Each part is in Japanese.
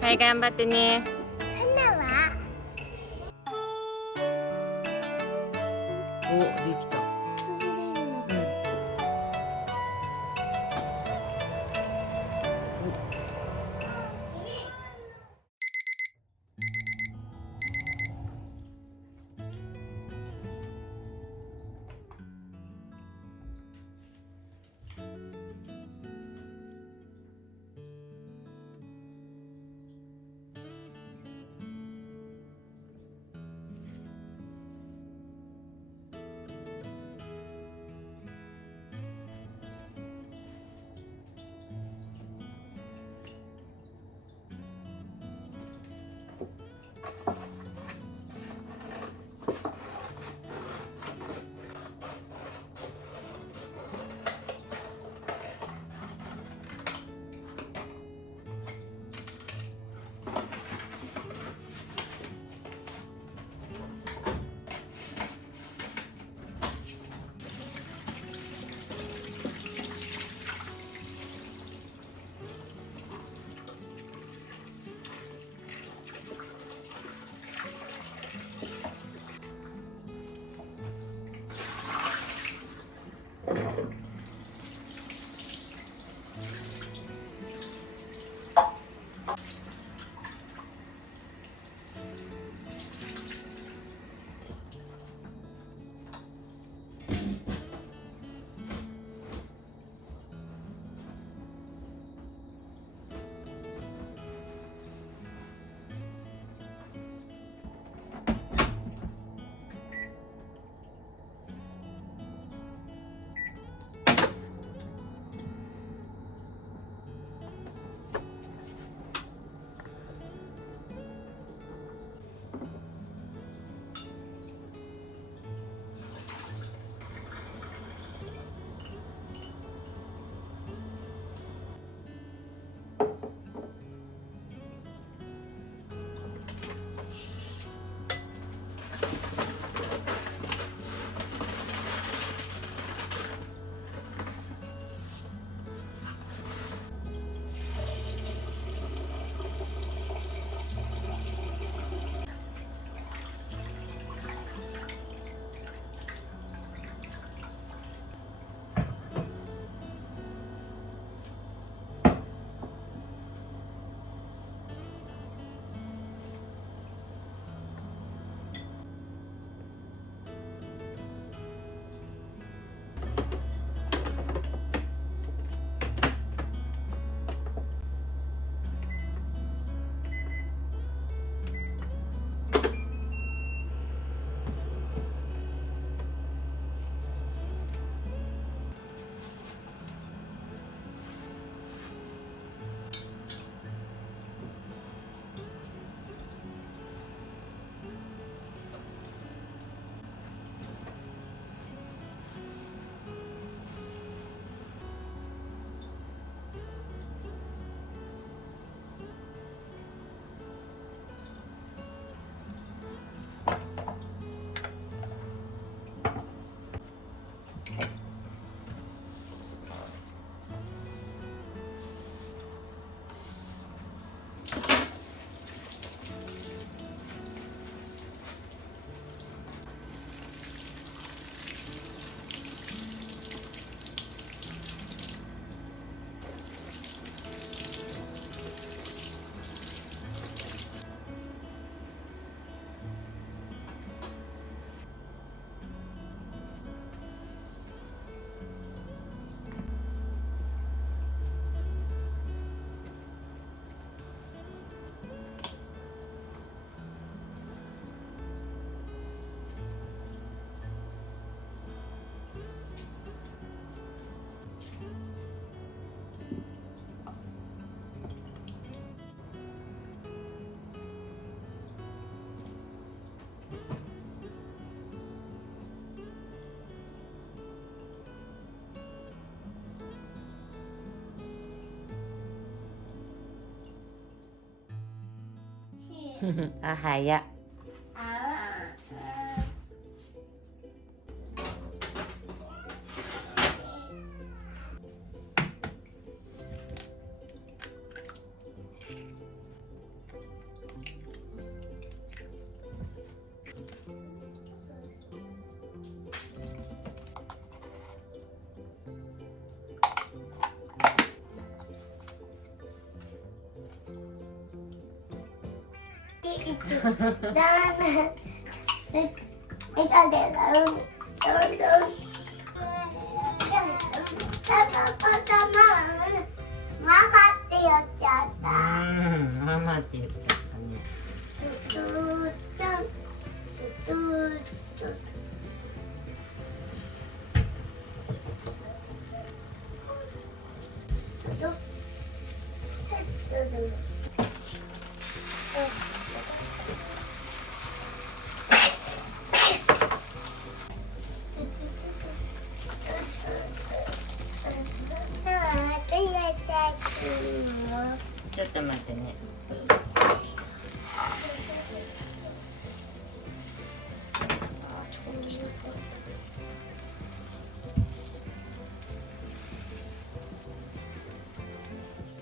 はい、頑張ってね。花はお、できた。閉じれるのうん。あ、早っ。ママって言っちゃった。ママって言っちゃったね。ちょっと待ってね。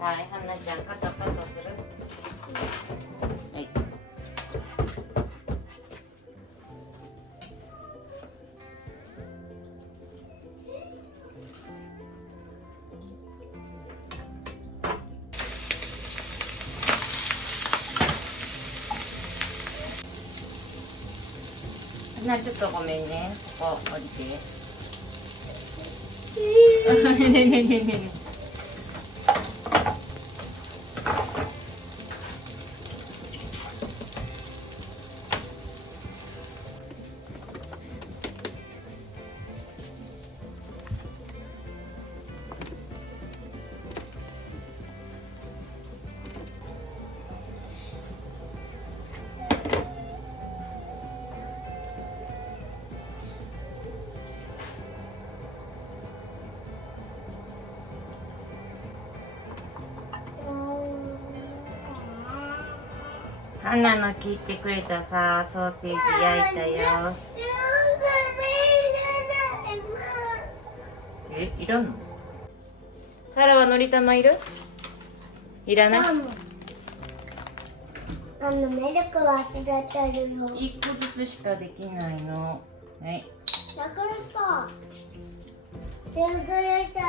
はい、はなちゃん、肩パッとする。はい。はなちょっとごめんね。ここ降りて。ねねねねね。ハナの切ってくれたさ、ソーセージ焼いたよ。え、いらんの？サラはのりたまいる？いらない？ミルク忘れてるよ。一個ずつしかできないの。はい。ヤクルト。ヤクルト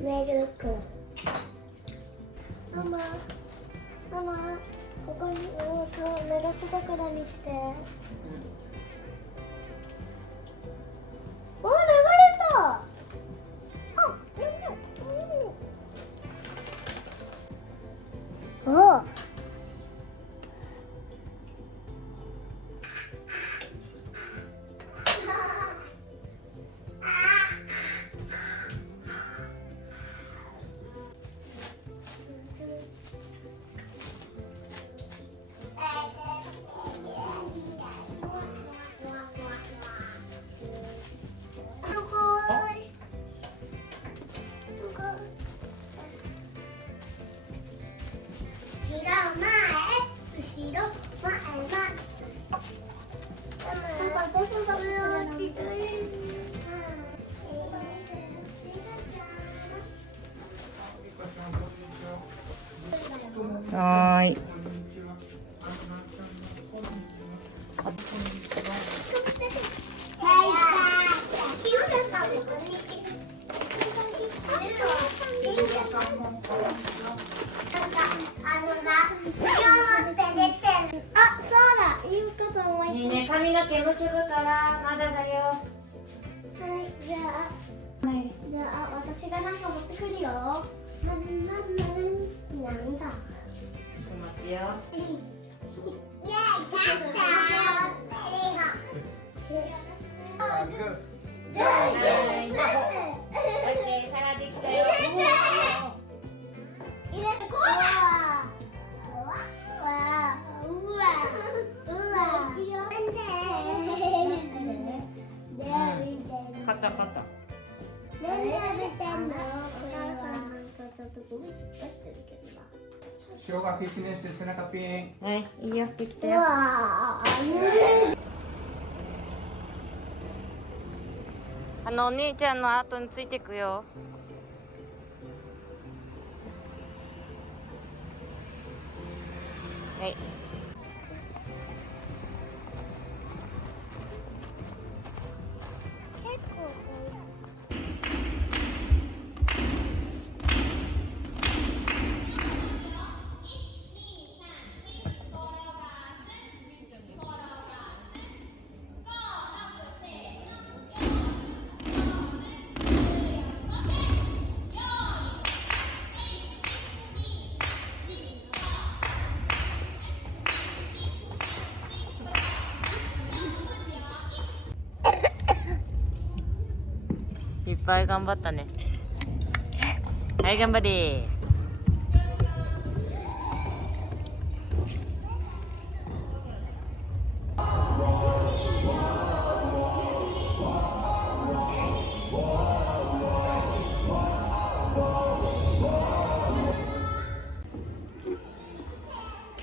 ミルク。ママ、ここに濡らす枕にして。お、流れた。お。はーい。あ、そうだ、言うかと思い。ねえねえ、髪の毛結ぶからまだだよ。はい、じゃあ私がなんか持ってくるよ。なんだ。ちょっと待ってよ。イエーイ、勝った。じゃあ、オッケー、皿できたよ。入れてこうだ。うわ。カタカタ。なんで食べてんの？これは。ちょっとゴミ引っ張ってるけどな。小学1年生背中ピン。はい、いいよ、できたうよ。わお姉ちゃんの後についてくよ。はい。結構ぱい頑張ったね。はい頑張れ。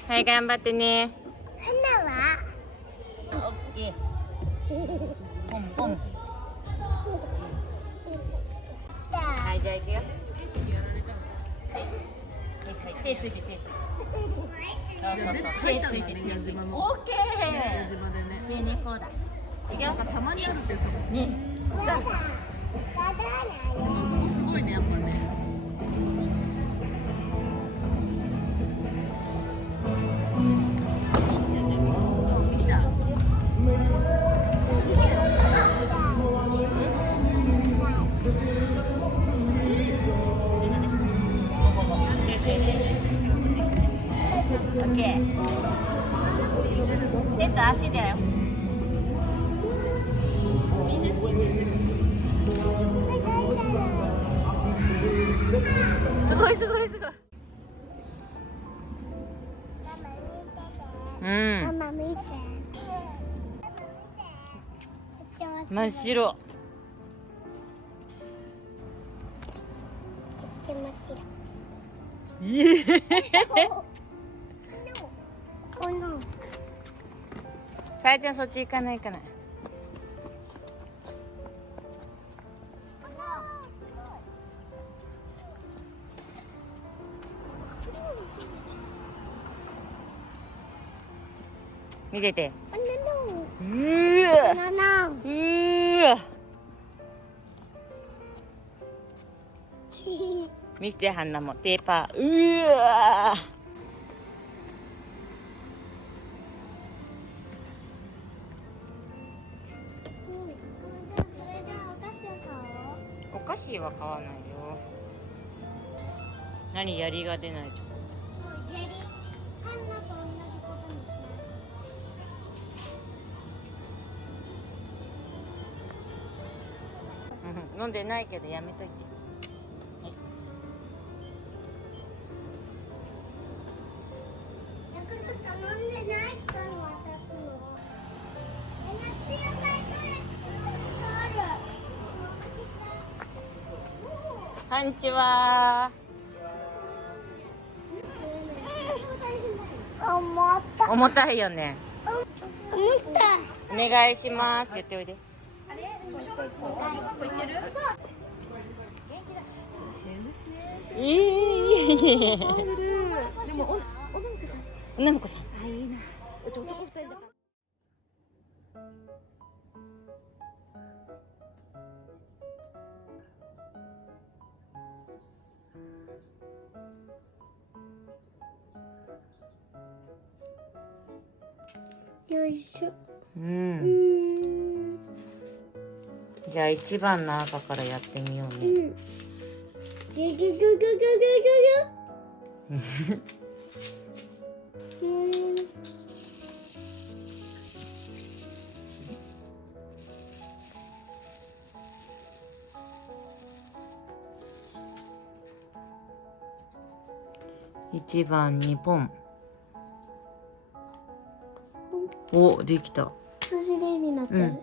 はい頑張ってね。花はオッケー。ポンポン。はいじゃあ行くよ。はい手ついて手ついて。そうそうそう手ついて手ついて。オッケー。手にこうだ。いくよ。たまにあるってさ、2、3。そこすごいね、やっぱね。オッケー。手と足だよ。すごいすごいすごい。うん。ママ見て。真っ白。めっちゃ真っ白。おの。さやちゃんそっち行かないかな。見てて。うーわ。うーわ。見せてハンナもテーパー。うーわ。お菓子は買わないよ。何槍が出ないチョコ。飲んでないけどやめといて。はい。ヤクルト飲んでない人に渡すの。夏野菜カレー作ったことある。こんにちは。重たい。重たいよね。重たい。お願いしますって言っておいで。いい。でも女の子さん。あ、いいな。うち男二人だから。よいしょ。うん。じゃあ一番の赤からやってみようね。ギュギュギュギュギュギュギュギュ。1番にポン。お、できた。筋切りになってる。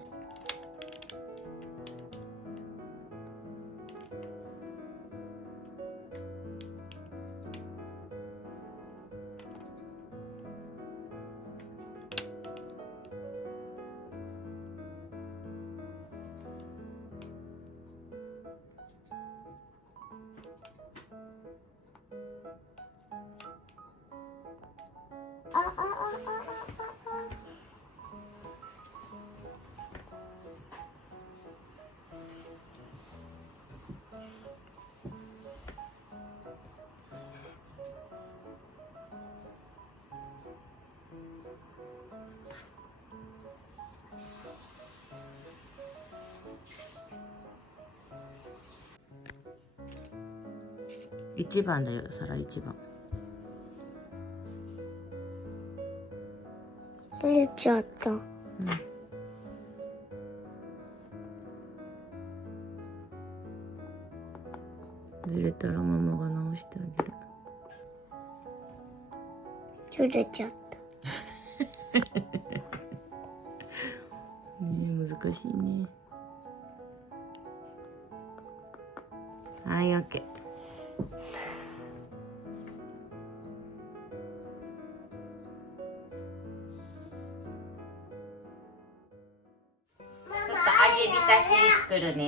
1番だよ、皿1番。取れちゃった。うん。ずれたらママが直してあげる。ずれちゃった。難しいね。はい、オッケー。ちょっと揚げ浸し作るね。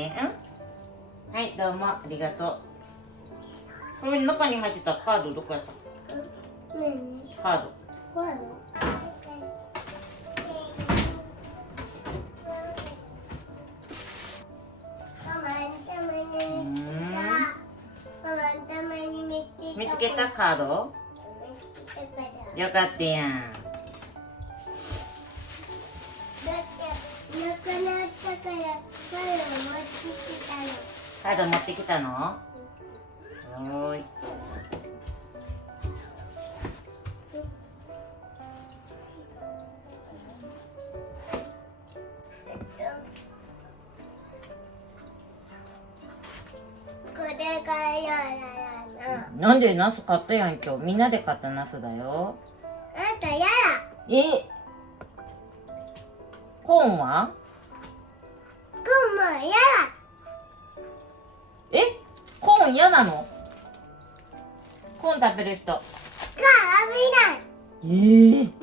うん。はい、どうもありがとう。これ中に入ってたカードどこやった？カード。見つけたカード？よかったやん。なくなったからカード持ってきたの？おーい。これが嫌だな。なんでナス買ったやん今日。みんなで買ったナスだよ。あんた嫌だ。え？コーンは？くんも嫌だ。え？コーン嫌なの？コーン食べる人。が浴びない。いいかね、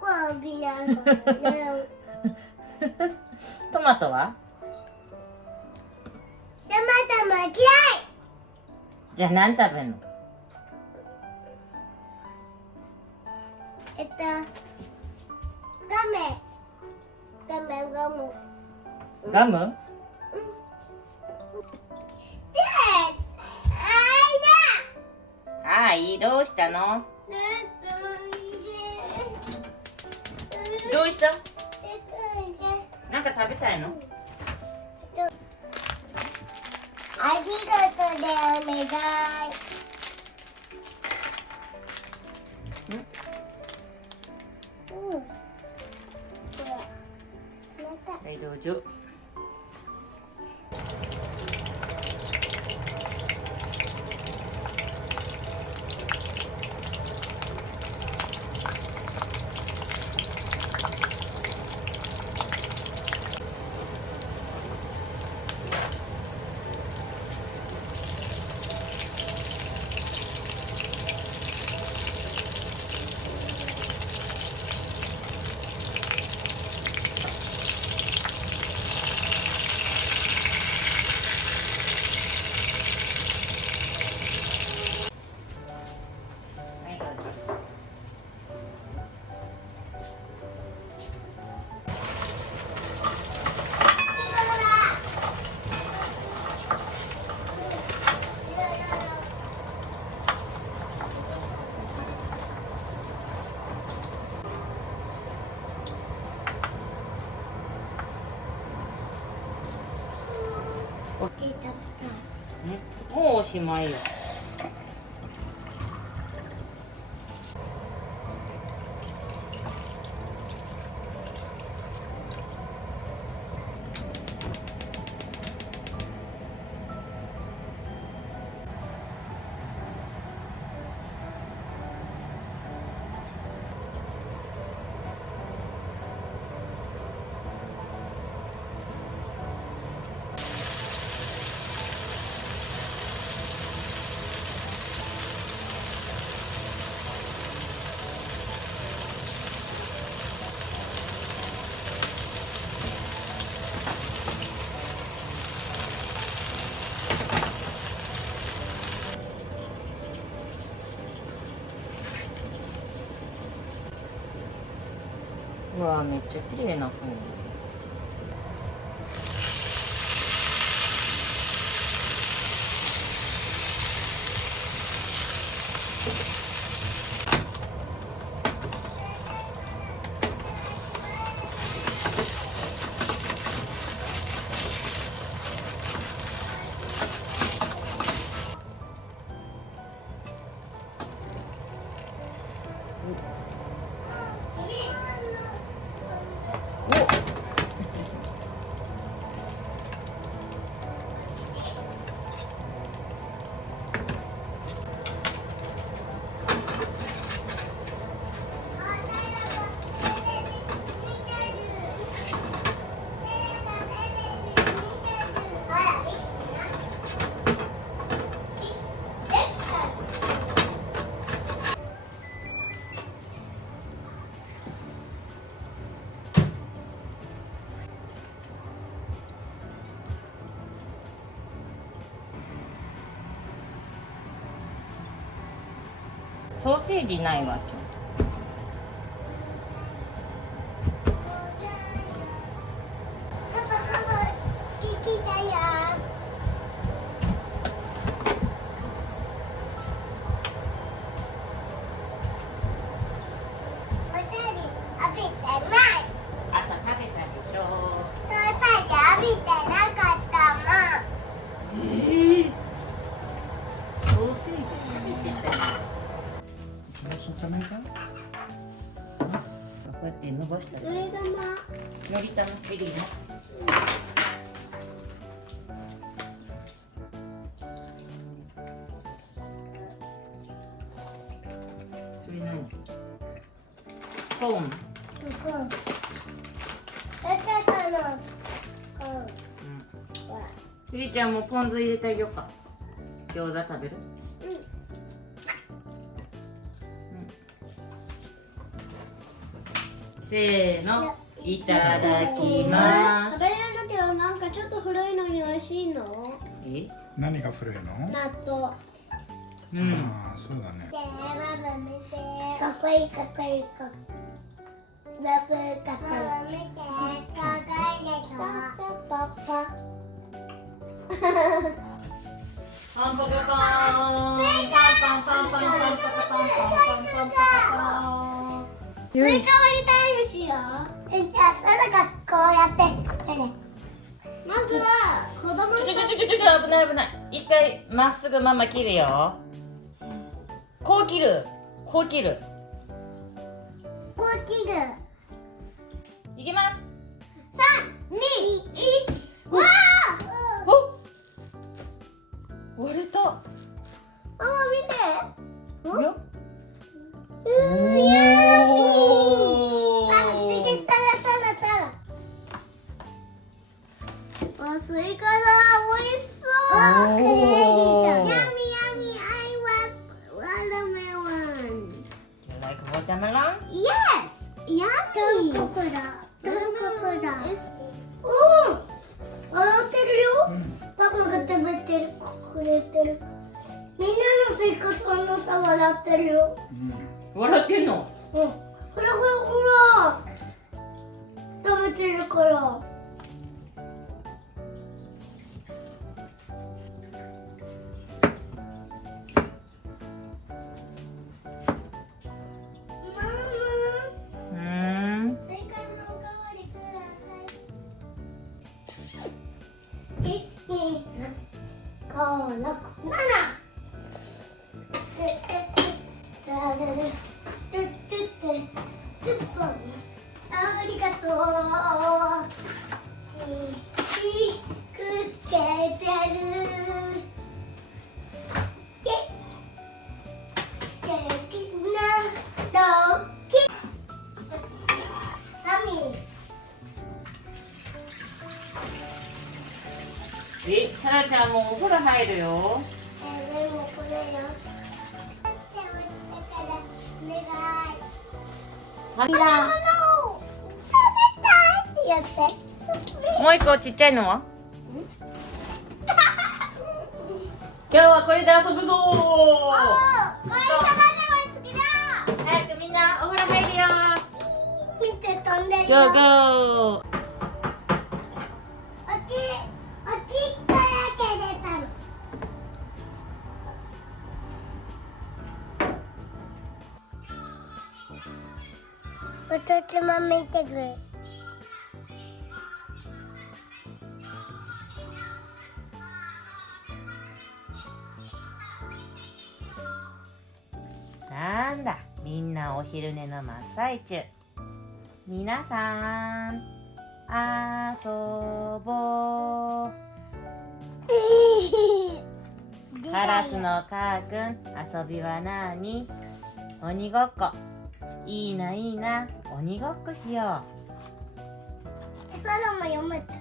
こう浴びないから。トマトは？トマトも嫌い。じゃあ何食べんの？ガム。ガム？はい、どうしたの？どうした？なんか食べたいの？ありがとうでお願い。はい、どうぞ。もうおしまいよ。うわ、めっちゃ綺麗な本。お、ソーセージないわパパ聞きたよ。お便り浴びてない。朝食べたでしょ。お便り浴びてなかったもん。ソーセージ食べてたよ。 Vamos a comer. こうやって伸ばしたらのり玉。のりたまチリのそれ何？コーン。ゆりちゃんもポン酢入れてあげようか。餃子食べる？せーの、いただきます。食べれるけどなんかちょっと古いのに美味しいの。え？何が古いの？納豆。うん。ああ、そうだね。かっこいいかっこいいかっこいい。かっこいいかっこいい。パパ。パンパカパーン。パンパンパンパンパンパンパンパンパンパンパン。スイカ割りタイムしよう。じゃあそれがこうやってやれ。まずは子供ちょ危ない危ない。一回まっすぐママ切るよ。こう切る。こう切る。こう切る。いきます。3、2、1。わあ。お、割れた。ママ見て。よ。あ、次サラサラサラ。あ、スイカだ。美味しそう。おー。ヤミヤミ、I want watermelon. You like watermelon? Yes. Yummy. どこだ。おお。洗ってるよ。パパが食べてる。くれてる。みんなのスイカさんのさ笑ってるよ。笑ってんの？うん。ほらほらほら。食べてるから。スイカのおかわりください。1、2、3、5、6、7。ありがとう。ちくけてる。素敵なロケ。サミー。さらちゃんもお風呂入るよ。でもこれよ。お願い。さいらん。食べたいって言って。もう一個ちっちゃいのは？今日はこれで遊ぶぞおー、会社までも好きだ。ー。早くみんなお風呂入るよ。見て飛んでるよ。ゴーゴー。おきだらけ出たの。おとつも見てくる。なんだ、みんなお昼寝の真っ最中。皆さん、遊ぼう。カラスのかーくん、遊びはなに？鬼ごっこ。いいな、鬼ごっこしよう。空も読めた。